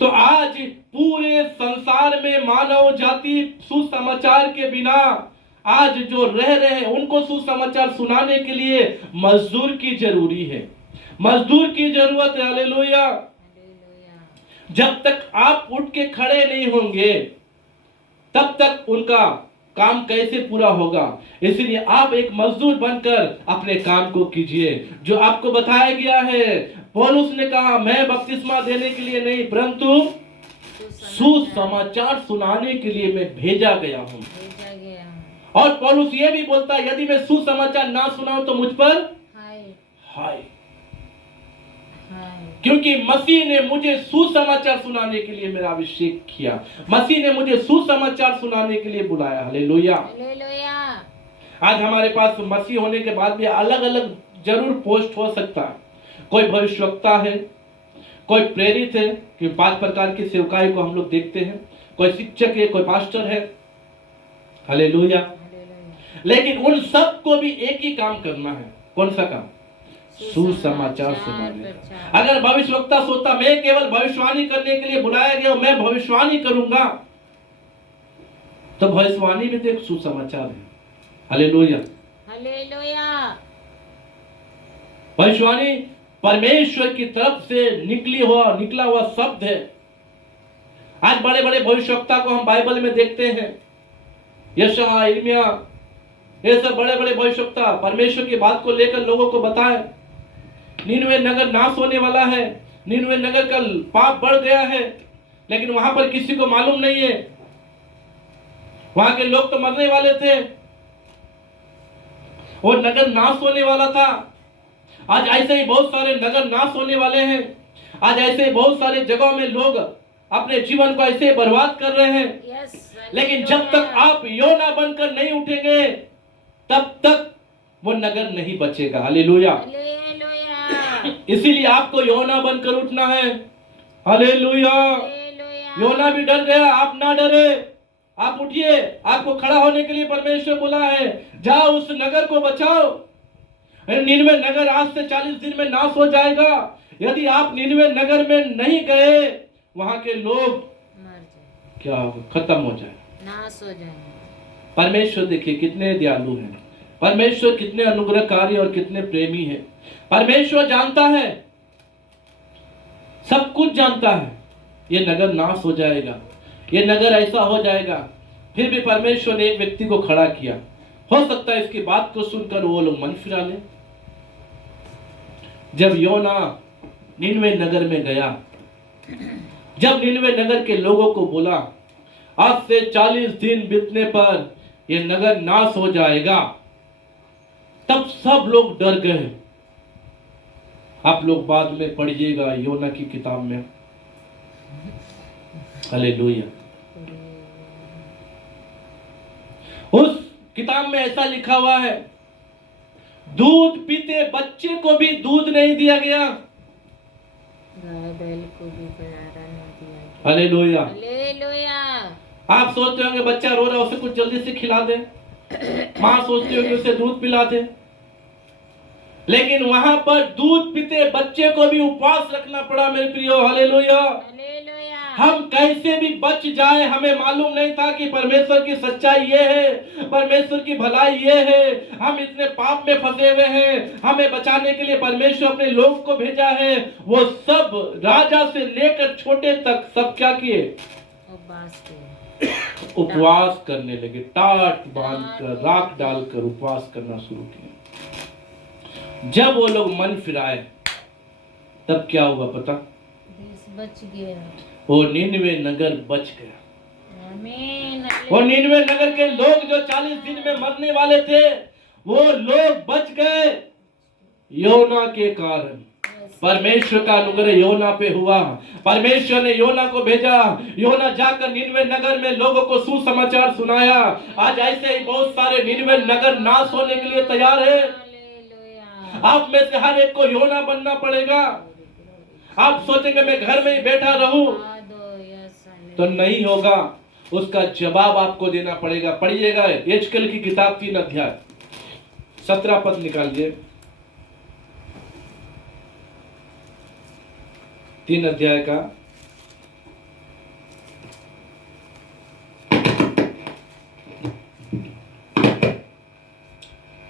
तो आज पूरे संसार में मानव जाति सुसमाचार के बिना आज जो रह रहे हैं, उनको सुसमाचार सुनाने के लिए मजदूर की जरूरी है, मजदूर की जरूरत है। हालेलुया। जब तक आप उठ के खड़े नहीं होंगे तब तक उनका काम कैसे पूरा होगा? इसलिए आप एक मजदूर बनकर अपने काम को कीजिए जो आपको बताया गया है। पौलुस ने कहा, मैं बपतिस्मा देने के लिए नहीं परंतु सुसमाचार सुनाने के लिए मैं भेजा गया हूं। और पौलुस ये भी बोलता है, यदि मैं सुसमाचार ना सुनाऊं तो मुझ पर हाय, क्योंकि मसीह ने मुझे सुसमाचार सुनाने के लिए मेरा अभिषेक किया, मसीह ने मुझे सुसमाचार सुनाने के लिए बुलाया। हालेलुया। आज हमारे पास मसीह होने के बाद भी अलग अलग जरूर पोस्ट हो सकता है। कोई भविष्यवक्ता है, कोई प्रेरित है, कि 5 प्रकार की सेवकाई को हम लोग देखते हैं, कोई शिक्षक है, कोई पास्टर है। हालेलुया। लेकिन उन सब को भी एक ही काम करना है। कौन सा काम? सुसमाचार सुनाने। अगर भविष्यवक्ता सोचता मैं केवल भविष्यवाणी करने के लिए बुलाया गया, मैं भविष्यवाणी करूंगा, तो भविष्यवाणी में तो एक सुसमाचार है। Hallelujah, hallelujah. भविष्यवाणी परमेश्वर की तरफ से निकला हुआ शब्द है। आज बड़े बड़े भविष्यवक्ता को हम बाइबल में देखते हैं, यशायाह, यिर्मयाह, ये सब बड़े बड़े भविष्यवक्ता परमेश्वर की बात को लेकर लोगों को बताए। नीनवे नगर नाश होने वाला है, नीनवे नगर का पाप बढ़ गया है, लेकिन वहां पर किसी को मालूम नहीं है, वहां के लोग तो मरने वाले थे, और नगर नाश होने वाला था। आज ऐसे ही बहुत सारे नगर नाश होने वाले हैं। आज ऐसे बहुत सारे जगहों में लोग अपने जीवन को ऐसे बर्बाद कर रहे हैं। लेकिन जब तक आप योना बनकर नहीं उठेंगे तब तक वो नगर नहीं बचेगा। हालेलुया। इसीलिए आपको योना बनकर उठना है। हालेलुया। योना भी डर गया, आप ना डरे, आप उठिए। आपको खड़ा होने के लिए परमेश्वर बोला है। जाओ उस नगर को बचाओ। निन्वे नगर आज से 40 दिन में नाश हो जाएगा। यदि आप निन्वे नगर में नहीं गए, वहां के लोग मर जाए, क्या होगा? खत्म हो जाएगा, नाश हो जाएंगे। परमेश्वर देखिए कितने दयालु हैं, परमेश्वर कितने अनुग्रहकारी और कितने प्रेमी हैं। परमेश्वर जानता है, सब कुछ जानता है, ये नगर नाश हो जाएगा, ये नगर ऐसा हो जाएगा। फिर भी परमेश्वर ने एक व्यक्ति को खड़ा किया। हो सकता है इसकी बात को सुनकर वो लोग मन फिरा ले। जब योना निन्वे नगर में गया, जब निन्वे नगर के लोगों को बोला आज से 40 दिन बीतने पर यह नगर नाश हो जाएगा, तब सब लोग डर गए। आप लोग बाद में पढ़िएगा योना की किताब में। हालेलुया। उस किताब में ऐसा लिखा हुआ है, दूध पीते बच्चे को भी दूध नहीं दिया गया। गाय बैल को भी बयारा नहीं दिया गया। हालेलुया। हालेलुया। आप सोचते होंगे बच्चा रो रहा है उसे कुछ जल्दी से खिला दे, मां सोचती होगी उसे दूध पिला दे, लेकिन वहां पर दूध पीते बच्चे को भी उपवास रखना पड़ा मेरे प्रियो। हालेलुया। हालेलुया। हम कैसे भी बच जाए, हमें मालूम नहीं था कि परमेश्वर की सच्चाई ये है, परमेश्वर की भलाई ये है। हम इतने पाप में फंसे हुए हैं, हमें बचाने के लिए परमेश्वर अपने लोग को भेजा है। वो सब राजा से लेकर छोटे तक सब क्या किए? उपवास किए। उपवास करने लगे, टाट बांधकर राख डालकर उपवास करना शुरू किया। जब वो लोग मन फिराए तब क्या हुआ पता? देश बच गया। वो निन्वे नगर बच गया। आमीन। वो निन्वे नगर के लोग जो 40 दिन में मरने वाले थे, वो लोग बच गए योना के कारण। परमेश्वर का अनुग्रह योना पे हुआ। परमेश्वर ने योना को भेजा। योना जाकर निन्वे नगर में लोगों को सुसमाचार सुनाया। आज ऐसे ही बहुत सारे निन्वे नगर नाश होने के लिए तैयार है। आप में से हर एक को योना बनना पड़ेगा। आप सोचेंगे मैं घर में ही बैठा रहूं, तो नहीं होगा। उसका जवाब आपको देना पड़ेगा। पढ़िएगा एजकेल की किताब 3 अध्याय 17 पद निकालिए। 3 अध्याय का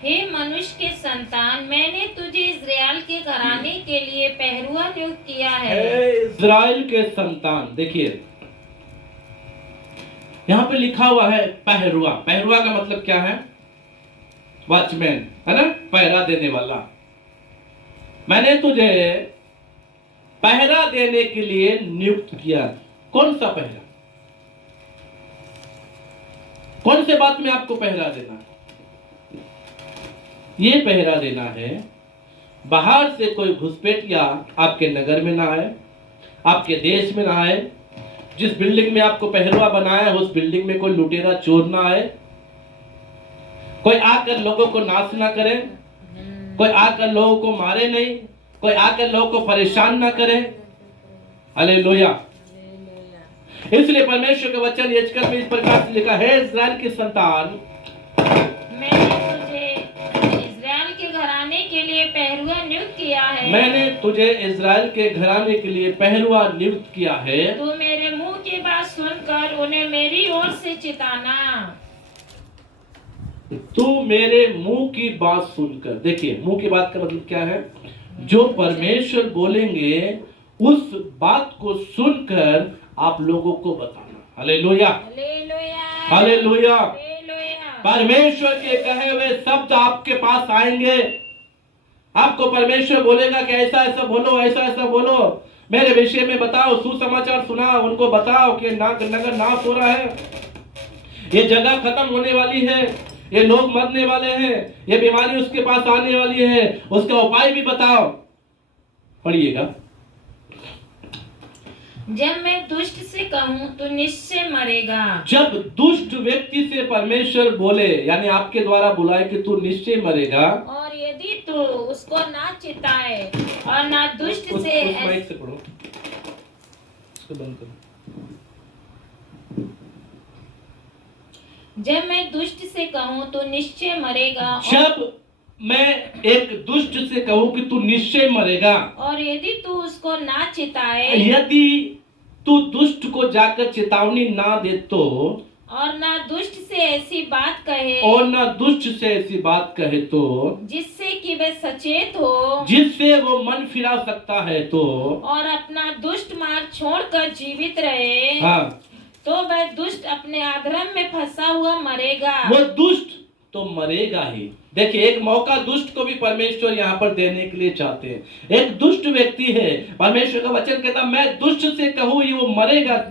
हे मनुष्य के संतान, मैंने तुझे इज़राइल के घराने के लिए पहरुआ नियुक्त किया है। इज़राइल के संतान, देखिए यहाँ पे लिखा हुआ है पहरुआ। पहरुआ का मतलब क्या है? वॉचमैन, है ना, पहरा देने वाला। मैंने तुझे पहरा देने के लिए नियुक्त किया। कौन सा पहरा? कौन से बात में आपको पहरा देना? ये पहरा देना है बाहर से कोई घुसपैठिया आपके नगर में ना आए, आपके देश में ना आए। जिस बिल्डिंग में आपको पहरुआ बनाया है उस बिल्डिंग में कोई लुटेरा चोर ना आए, कोई आकर लोगों को नाश ना करे, कोई आकर लोगों को मारे नहीं, कोई आकर लोगों को परेशान ना करे। हालेलुया। इसलिए परमेश्वर के वचन यजकल में इस प्रकार से लिखा है, इज़राइल की संतान, मैंने तुझे इज़राइल के घराने के लिए पहरुआ नियुक्त किया है। मैंने तुझे इज़राइल के घराने के लिए पहरुआ नियुक्त किया है। तू मेरे मुंह की बात सुनकर उन्हें मेरी ओर से चिताना। तू मेरे मुंह की बात सुनकर। देखिए मुंह की बात का मतलब क्या है? जो परमेश्वर बोलेंगे उस बात को सुनकर आप लोगों को बताना। हालेलुया। हालेलुया। हालेलुया। हालेलुया। परमेश्वर के कहे हुए शब्द आपके पास आएंगे। आपको परमेश्वर बोलेगा कि ऐसा ऐसा बोलो, ऐसा ऐसा बोलो, मेरे विषय में बताओ, सुसमाचार सुनाओ, उनको बताओ कि नगर नाश हो रहा है, ये जगह खत्म होने वाली है, ये लोग मरने वाले हैं, ये बीमारी उसके पास आने वाली है, उसका उपाय भी बताओ। पढ़िएगा। जब मैं दुष्ट से कहूँ तो निश्चय मरेगा। जब दुष्ट व्यक्ति से परमेश्वर बोले, यानी आपके द्वारा बुलाए कि तू निश्चय मरेगा, और यदि तू उसको ना चिताए और ना दुष्ट उस से माइक से पढ़ो, उसको बंद करो। जब मैं दुष्ट से कहूँ तो निश्चय मरेगा जब मैं एक दुष्ट से कहूं कि तू निश्चय मरेगा, और यदि तू उसको ना चिताए यदि तू दुष्ट को जाकर चेतावनी ना दे तो, और ना दुष्ट से ऐसी बात कहे और ना दुष्ट से ऐसी बात कहे तो, जिससे कि वे सचेत हो जिससे वो मन फिरा सकता है तो, और अपना दुष्ट मार्ग छोड़कर जीवित रहे, हाँ, तो वह दुष्ट अपने अधर्म में फंसा हुआ मरेगा। वो दुष्ट तो मरेगा ही। देखिए, एक मौका दुष्ट को भी परमेश्वर यहाँ पर देने के लिए चाहते हैं। एक दुष्ट व्यक्ति है, परमेश्वर का वचन कहता मैं दुष्ट से कहूँ ये वो मरेगा,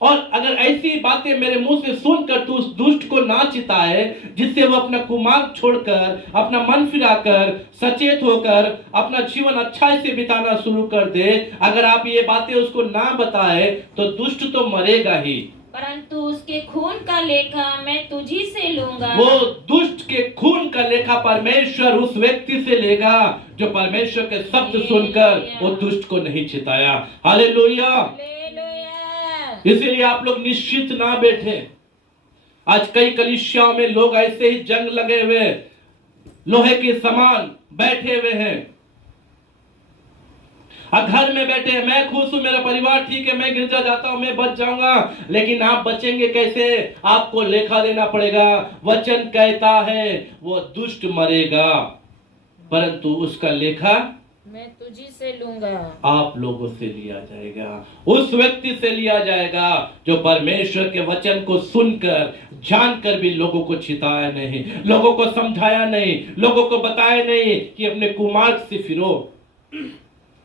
और अगर ऐसी बातें मेरे मुंह से सुनकर तू उस दुष्ट को ना चिताए, जिससे वो अपना कुमार्ग छोड़कर, अपना मन फिराकर, सचेत होकर अपना जीवन अच्छा से बिताना शुरू कर दे, अगर आप ये बातें उसको ना बताए तो दुष्ट तो मरेगा ही, परंतु उसके खून का लेखा मैं तुझी से लूंगा। वो दुष्ट के खून का लेखा परमेश्वर उस व्यक्ति से लेगा जो परमेश्वर के शब्द सुनकर वो दुष्ट को नहीं चिताया। हालेलुया। हालेलुया। इसीलिए आप लोग निश्चित ना बैठे। आज कई कलीसियाओं में लोग ऐसे ही जंग लगे हुए, लोहे के समान बैठे हुए हैं, घर में बैठे हैं, मैं खुश हूं, मेरा परिवार ठीक है, मैं गिरजा जाता हूं, मैं बच जाऊंगा। लेकिन आप बचेंगे कैसे? आपको लेखा देना पड़ेगा। वचन कहता है वो दुष्ट मरेगा, परंतु उसका लेखा मैं तुझी से लूंगा। आप लोगों से लिया जाएगा, उस व्यक्ति से लिया जाएगा जो परमेश्वर के वचन को सुनकर, जानकर भी लोगों को चिताया नहीं, लोगों को समझाया नहीं, लोगों को बताया नहीं कि अपने कुमार्ग से फिरो,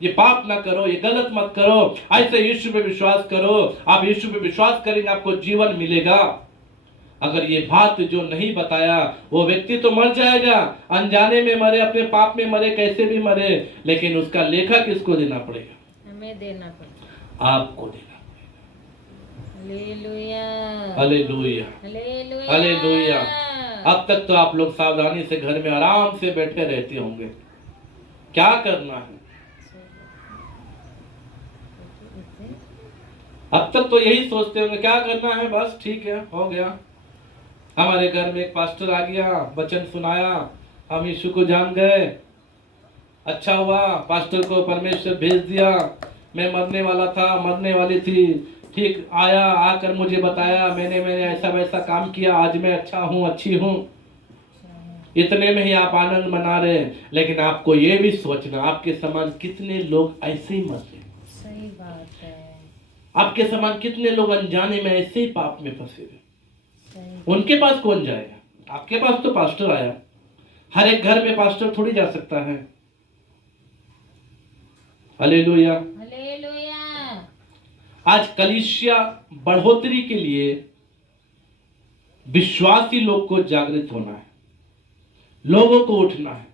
ये पाप ना करो, ये गलत मत करो, ऐसे यीशु पे विश्वास करो। आप यीशु पे विश्वास करेंगे, आपको जीवन मिलेगा। अगर ये बात जो नहीं बताया, वो व्यक्ति तो मर जाएगा, अनजाने में मरे, अपने पाप में मरे, कैसे भी मरे, लेकिन उसका लेखा किसको देना पड़ेगा? हमें देना पड़ेगा, आपको देना पड़ेगा। Hallelujah, hallelujah, hallelujah, hallelujah. अब तक तो आप लोग सावधानी से घर में आराम से बैठे रहते होंगे, क्या करना है? अब तक तो यही सोचते होंगे क्या करना है, बस ठीक है, हो गया। हमारे घर में एक पास्टर आ गया, वचन सुनाया, हम यीशु को जान गए, अच्छा हुआ, पास्टर को परमेश्वर भेज दिया, मैं मरने वाला था, मरने वाली थी, ठीक आया, आकर मुझे बताया, मैंने ऐसा वैसा काम किया, आज मैं अच्छा हूँ, अच्छी हूँ। इतने में ही आप आनंद मना रहे हैं, लेकिन आपको ये भी सोचना, आपके समान कितने लोग ऐसे ही मर रहे। सही बात है। आपके समान कितने लोग अनजाने में ऐसे ही पाप में फंसे हुए। उनके पास कौन जाएगा? आपके पास तो पास्टर आया। हर एक घर में पास्टर थोड़ी जा सकता है। Hallelujah, hallelujah. आज कलीसिया बढ़ोतरी के लिए विश्वासी लोग को जागृत होना है, लोगों को उठना है।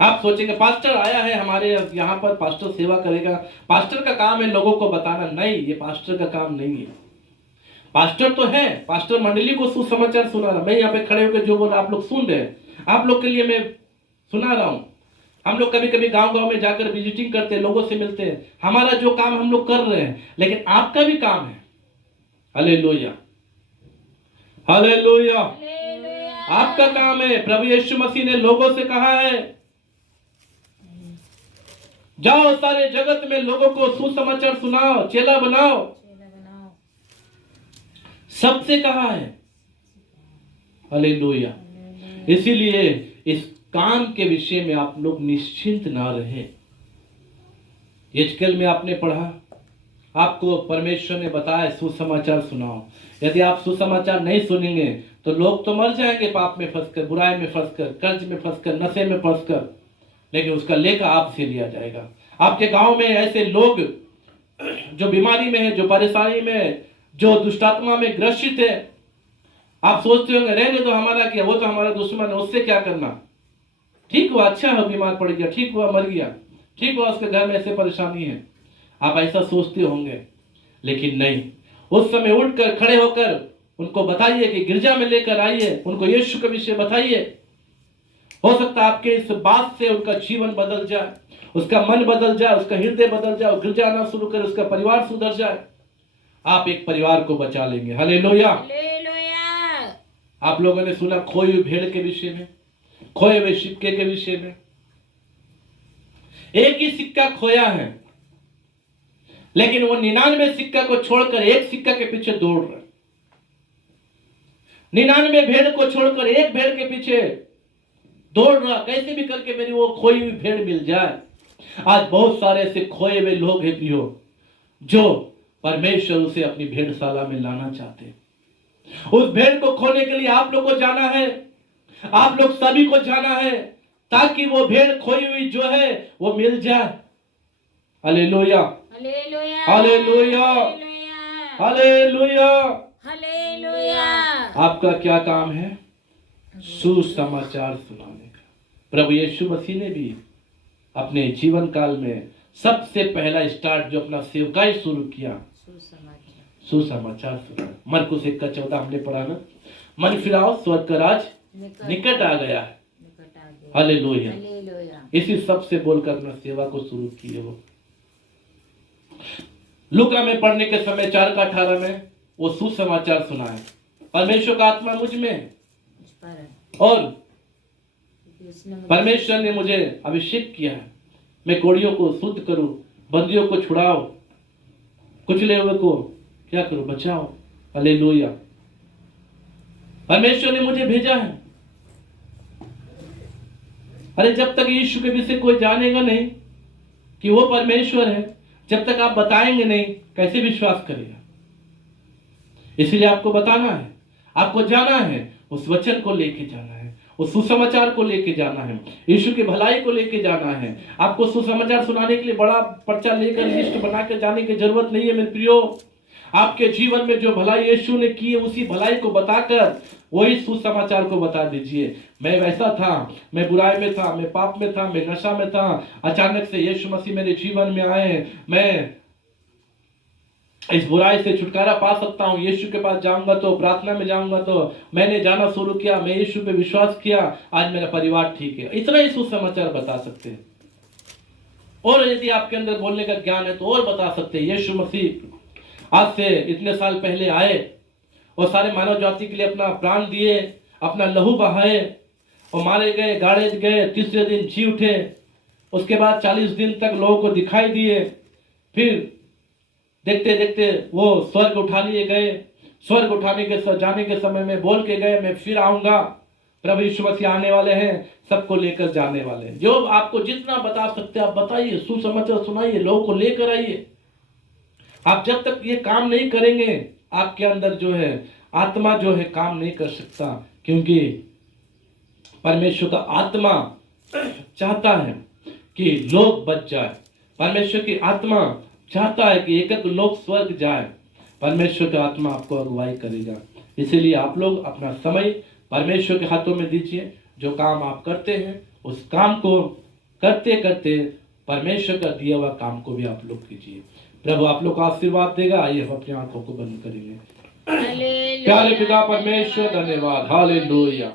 आप सोचेंगे पास्टर आया है हमारे यहाँ पर, पास्टर सेवा करेगा, पास्टर का काम है लोगों को बताना। नहीं, ये पास्टर का काम नहीं है। पास्टर तो है, पास्टर मंडली को सुसमाचार सुना रहा। मैं यहाँ पे खड़े होकर जो बोल आप लोग सुन रहे हैं, आप लोग के लिए मैं सुना रहा हूँ। हम लोग कभी कभी गांव गांव में जाकर विजिटिंग करते हैं, लोगों से मिलते हैं। हमारा जो काम हम लोग कर रहे हैं, लेकिन आपका भी काम है। Hallelujah, hallelujah. आपका काम है। प्रभु यीशु मसीह ने लोगों से कहा है जाओ सारे जगत में लोगों को सुसमाचार सुनाओ, चेला बनाओ। सबसे कहा है। हालेलुया। इसीलिए इस काम के विषय में आप लोग निश्चिंत ना रहे। यजकेल में आपने पढ़ा, आपको परमेश्वर ने बताया सुसमाचार सुनाओ। यदि आप सुसमाचार नहीं सुनेंगे तो लोग तो मर जाएंगे पाप में फंसकर, बुराई में फंसकर, कर्ज में फंसकर, नशे में फंसकर, लेकिन उसका लेखा आपसे लिया जाएगा। आपके गांव में ऐसे लोग जो बीमारी में है, जो परेशानी में है, जो दुष्टात्मा में ग्रसित है, आप सोचते होंगे रहने तो हमारा क्या, वो तो हमारा दुश्मन है, उससे क्या करना। ठीक हुआ, अच्छा हो, बीमार पड़ गया, ठीक हुआ, मर गया, ठीक हुआ, उसके घर में ऐसे परेशानी है। आप ऐसा सोचते होंगे, लेकिन नहीं। उस समय उठकर खड़े होकर उनको बताइए कि गिरजा में लेकर आइए, उनको यीशु के विषय बताइए। हो सकता है आपके इस बात से उनका जीवन बदल जाए, उसका मन बदल जाए, उसका हृदय बदल जाए, गिरजा आना शुरू करे, उसका परिवार सुधर जाए। आप एक परिवार को बचा लेंगे। हालेलुया। हालेलुया। आप लोगों ने सुना खोई हुई भेड़ के विषय में, खोए हुए सिक्के के विषय में। एक ही सिक्का खोया है, लेकिन वो 99 सिक्का को छोड़कर एक सिक्का के पीछे दौड़ रहे। 99 भेड़ को छोड़कर एक भेड़ के पीछे दौड़ रहा, कैसे भी करके मेरी वो खोई हुई भेड़ मिल जाए। आज बहुत सारे ऐसे खोए हुए लोग हैं प्रियो, जो परमेश्वर उसे अपनी भेड़शाला में लाना चाहते हैं। उस भेड़ को खोने के लिए आप लोग को जाना है, आप लोग सभी को जाना है, ताकि वो भेड़ खोई हुई जो है वो मिल जाए। Hallelujah, hallelujah. Hallelujah, hallelujah. Hallelujah. आपका क्या काम है? सुसमाचार सुनाने का। प्रभु यीशु मसीह ने भी अपने जीवन काल में सबसे पहला स्टार्ट जो अपना सेवकाई शुरू किया, सुसमाचार सुनाना। मरकुस 1:14 हमने पढ़ा ना, मन फिराओ स्वर्ग का राज निकट आ गया है। हालेलुया। इसी सब से बोलकर अपना सेवा को शुरू किए। वो लूका में पढ़ने के समय 4:18 में वो सुसमाचार सुनाए, परमेश्वर का आत्मा मुझ में है और परमेश्वर ने मुझे अभिषेक किया है, मैं कोढ़ियों को शुद्ध करूं, बंदियों को छुड़ाओ, कुचले हुए को क्या करूं, बचाओ। हालेलुया। परमेश्वर ने मुझे भेजा है। अरे जब तक यीशु के विषय कोई जानेगा नहीं कि वो परमेश्वर है, जब तक आप बताएंगे नहीं, कैसे विश्वास करेगा? इसलिए आपको बताना है, आपको जाना है, उस वचन को लेके जाना है, उस सुसमाचार को लेके जाना है, यीशु की भलाई को लेके जाना है। आपको सुसमाचार सुनाने के लिए बड़ा पर्चा लेकर लिस्ट बना के जाने की जरूरत नहीं है मेरे प्रियो। आपके जीवन में जो भलाई यीशु ने की है, उसी भलाई को बताकर वही सुसमाचार को बता दीजिए। मैं वैसा था, मैं बुराई में था, मैं पाप में था, मैं नशा में था, अचानक से यीशु मसीह मेरे जीवन में आए, मैं इस बुराई से छुटकारा पा सकता हूँ। यीशु के पास जाऊंगा तो, प्रार्थना में जाऊंगा तो, मैंने जाना शुरू किया, मैं यीशु पे विश्वास किया, आज मेरा परिवार ठीक है। इतना ही सुसमाचार बता सकते हैं। और यदि आपके अंदर बोलने का ज्ञान है तो और बता सकते हैं। यीशु मसीह आज से इतने साल पहले आए और सारे मानव जाति के लिए अपना प्राण दिए, अपना लहू बहाए और मारे गए, गाड़े गए, तीसरे दिन जी उठे। उसके बाद 40 दिन तक लोगों को दिखाई दिए, फिर देखते देखते वो स्वर्ग उठा लिए गए। स्वर्ग उठाने के जाने के समय में बोल के गए, मैं फिर आऊंगा। प्रभु यीशु मसीह आने वाले हैं, सबको लेकर जाने वाले हैं। जो आपको जितना बता सकते हैं आप बताइए, सुसमाचार सुनाइए, लोगों को लेकर आइए। आप जब तक ये काम नहीं करेंगे, आपके अंदर जो है आत्मा जो है काम नहीं कर सकता, क्योंकि परमेश्वर का आत्मा चाहता है कि लोग बच जाए। परमेश्वर की आत्मा चाहता है कि एक एक लोग स्वर्ग जाए। परमेश्वर का आत्मा आपको अगुवाई करेगा। इसीलिए आप लोग अपना समय परमेश्वर के हाथों में दीजिए। जो काम आप करते हैं उस काम को करते करते परमेश्वर का दिया हुआ काम को भी आप लोग कीजिए। प्रभु आप लोग को आशीर्वाद देगा। आइए हम अपनी आंखों को बंद करेंगे। प्यारे पिता परमेश्वर, धन्यवाद। हालेलुया।